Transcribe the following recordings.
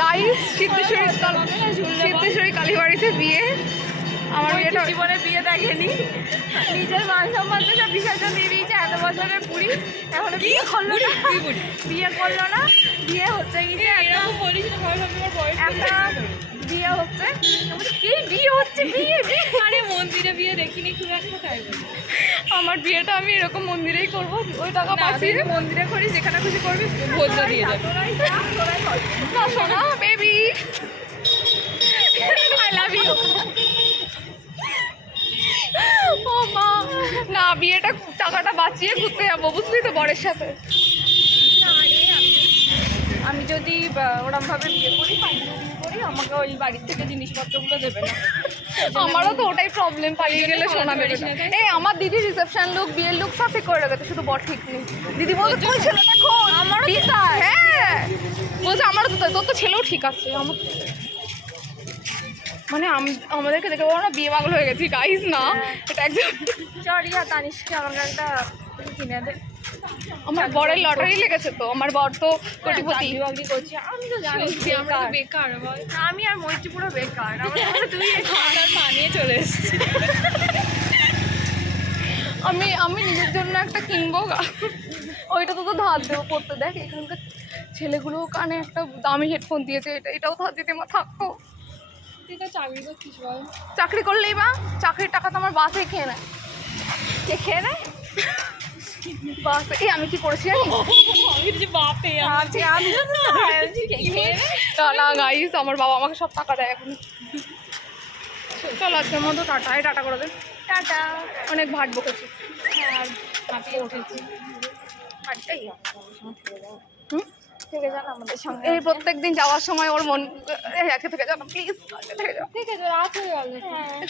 Guys Siddheshwari কালীবাড়িতে বিয়ে। আমার বিয়েটা জীবনে বিয়ে দেখেনি, নিজের মান সম্মান তো সব বিসর্জন দিয়ে দিয়েছে। এত বছরের বুড়ি এখনো বিয়ে করলো না, বিয়ে করলো না। বিয়ে হচ্ছে গিয়ে একটা বিয়ে হচ্ছে, কি বিয়ে হচ্ছে, বিয়ে বিয়ে আরে মন্দিরে বিয়ে দেখিনি খুব একটা, তাই বলি। আমার বিয়েটা আমি এরকম মন্দিরেই করবো, ওই টাকা পাচ্ছি মন্দিরে করি, যেখানে খুশি করবি, ভোজ দিয়ে যাবে। না শোনা বেবি আই লাভ ইউ। ও মা, না বিয়েটা টাকাটা বাঁচিয়ে ঘুরতে যাবো, বুঝলি তো, বরের সাথে। আমি যদি ওরমভাবে বিয়ে করি, ফাইনাল বিয়ে করি, আমাকে ওই বাড়ির থেকে জিনিসপত্রগুলো দেবে না। আমারও তো ওটাই প্রবলেম, পালিয়ে গেলে শোনা বেরোয় না। এই আমার দিদি রিসেপশন লুক, বিয়ের লুক সব ঠিক করে রেখেছে, শুধু বর ঠিক নেই। দিদি বলছে তুই ছেলে দেখো, আমারও তো তাই। হ্যাঁ বলছে আমারও তো তাই, তোর তো ছেলেও ঠিক আছে। আমার মানে আমাদেরকে দেখে বলো না বিয়ে পাগল হয়ে গেছি গাইস। না এটা একদম চরিয়া তানিশকে আমাকে একটা কিনে দে। আমার বরের লটারি লেগেছে তো, আমার বর তো কোটিপতি। চাকরি করছি, আমি তো জানি আমরা তো বেকার বল। আমি আর মৈত্রী পুরো বেকার। আমার তুই আর মানিয়ে চলে এসেছি। আমি নিজের জন্য একটা কিনবো গা, ওইটা তো ধার দেবো পড়তে। দেখ এখানকার ছেলেগুলো কানে একটা দামি হেডফোন দিয়েছে, এটাও ধার দিতে আমার থাকতো। তুই তো চাকরি করছিস বল। চাকরি করলেই বা চাকরির টাকা তো আমার বাসে খেয়ে নেয়। কে খেয়ে নেয়? বাসে এই আমি কি করেছি জানি বাপে না গাইস, আমার বাবা আমাকে সব টাকা দেয় এখন। চলো আজকের মতো টাটা, টাটা করে দেন। টাটা। অনেক ভাট বকেছি। হ্যাঁ, হাঁপিয়ে উঠেছি। হাঁটতেই হুম, থেকে যান আমাদের সঙ্গে। এই প্রত্যেক দিন যাওয়ার সময় ওর মন একে থেকে যাও না প্লিজ, থেকে যাও। ঠিক আছে, রাত হয়ে গেল।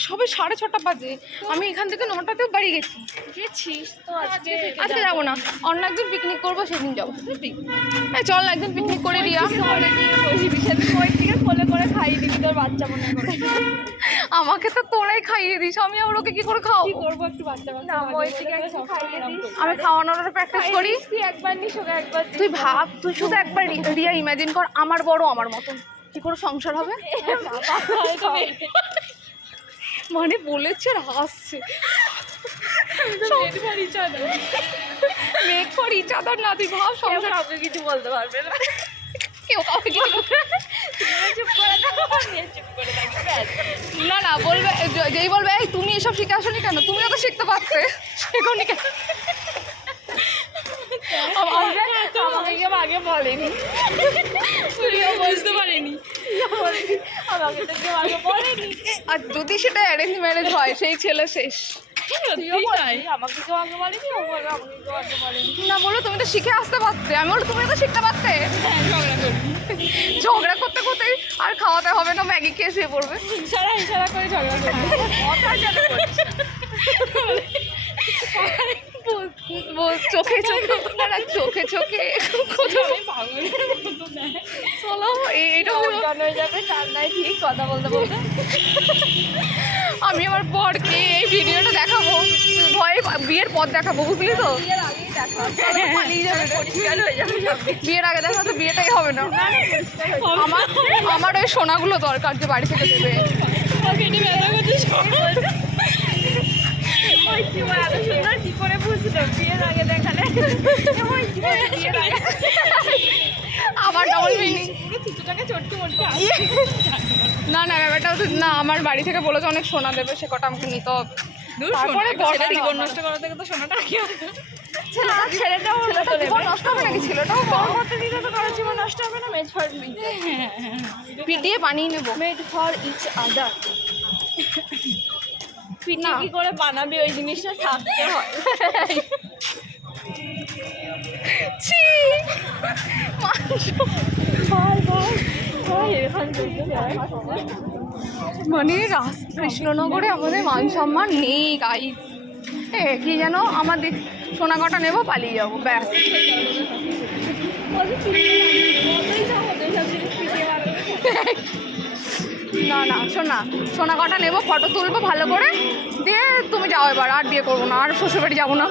সবে 6:30 বাজে, আমি এখান থেকে 9টাতেও বাড়ি গেছি। গেছিস তো আজকে? আজকে যাবো না, অন্য একদিন পিকনিক করবো, সেদিন যাবো। চল না একদিন পিকনিক করে রিয়া। সেদিন মৈত্রীকে কোলে করে খাইয়ে দিবি তোর বাচ্চা মনে করে। আমাকে তো তোরাই খাইয়ে দিস, আমি আবার ওকে কি করে খাও? কি করবো একটু বাচ্চা না, মৈত্রীকে একটু খাইয়ে দিস। আমি খাওয়ানোর প্র্যাকটিস করি। তুই একবার নিস, ওকে একবার দিস। তুই ভাব, তুই শুধু একবার রিয়া ইমাজিন কর, আমার বড় আমার মতন, কি করে সংসার হবে? মানে বলেছে আর হাসছে। মেক ফর ইচ আদার না, তুই ভাব সংসার। কাউকে কিছু বলতে পারবে না। কেউ কাউকে কিছু চুপ করে থাকো, চুপ করে থাকো, ব্যাস। না না বলবে, যেই বলবে এই তুমি এসব শিখে আসোনি কেন, তুমিও তো শিখতে পারতে, শেখোনি কেন? আমাকে কেউ আগে বলেনি, তুইও বুঝতে পারিনি। আমাকে তো কেউ আগে বলেনি। আর যদি সেটা অ্যারেঞ্জ ম্যারেজ হয়, সেই ছেলে শেষ। তুইও বলবি, আমাকে কেউ আগে বলেনি, ও বলবে আমাকে কেউ আগে বলেনি। না বলো তুমি তো শিখে আসতে পারতে, আমি বলো তুমি তো শিখতে পারতে। ঝগড়া করবি, ঝগড়া করতে করতে আর খাওয়াতে হবে না, ম্যাগি খেয়ে শুয়ে পড়বে। ইশারা করে ঝগড়া করবি। চোখে চোখে না, চোখে চোখে চলো এইটা অজ্ঞান হয়ে যাবে, তার নাই ঠিক কথা বলতে বলতে। আমি আমার বরকে এই ভিডিওটা দেখাবো, ভয়ে বিয়ের পর দেখাবো, বুঝলি তো? বিয়ের আগেই দেখা, পালিয়ে যাবে, পরিষ্কার হয়ে যাবে সব। বিয়ের আগে দেখা তো বিয়েটাই হবে না। আমার ওই সোনাগুলো দরকার যে বাড়ি থেকে দেবে। ওই কি এত সুন্দর কি করে বুঝলো বিয়ের আগে দেখালে? বিয়ের আগে আমার ডবল মিনিং। পুরো থিতুটাকে চটকে মটকে না না ব্যাপারটা হচ্ছে না, আমার বাড়ি থেকে বলেছে অনেক সোনা দেবে, সে কটা আমাকে নিতে হবে। তারপরে বড় জীবন নষ্ট করা থেকে তো সোনাটা আগে ছেলেটাও জীবন নষ্ট হবে নাকি? ছেলেটাও করতে দিলে তো কারো জীবন নষ্ট হবে না। মেড ফর মি, পিটিয়ে বানিয়ে নেবো। Made for each other. পিঠে কি করে বানাবি ওই জিনিসটা থাকতে হয়। ছি মানে কৃষ্ণনগরে আমাদের মান সম্মান নেই গাইস। কি যেন আমাদের সোনা কটা নেবো, পালিয়ে যাবো, ব্যাস। না না শোনা, সোনা কটা নেবো, ফটো তুলবো ভালো করে, দিয়ে তুমি যাও এবার, আর বিয়ে করবো না, আর শ্বশুরবাড়ি যাবো না।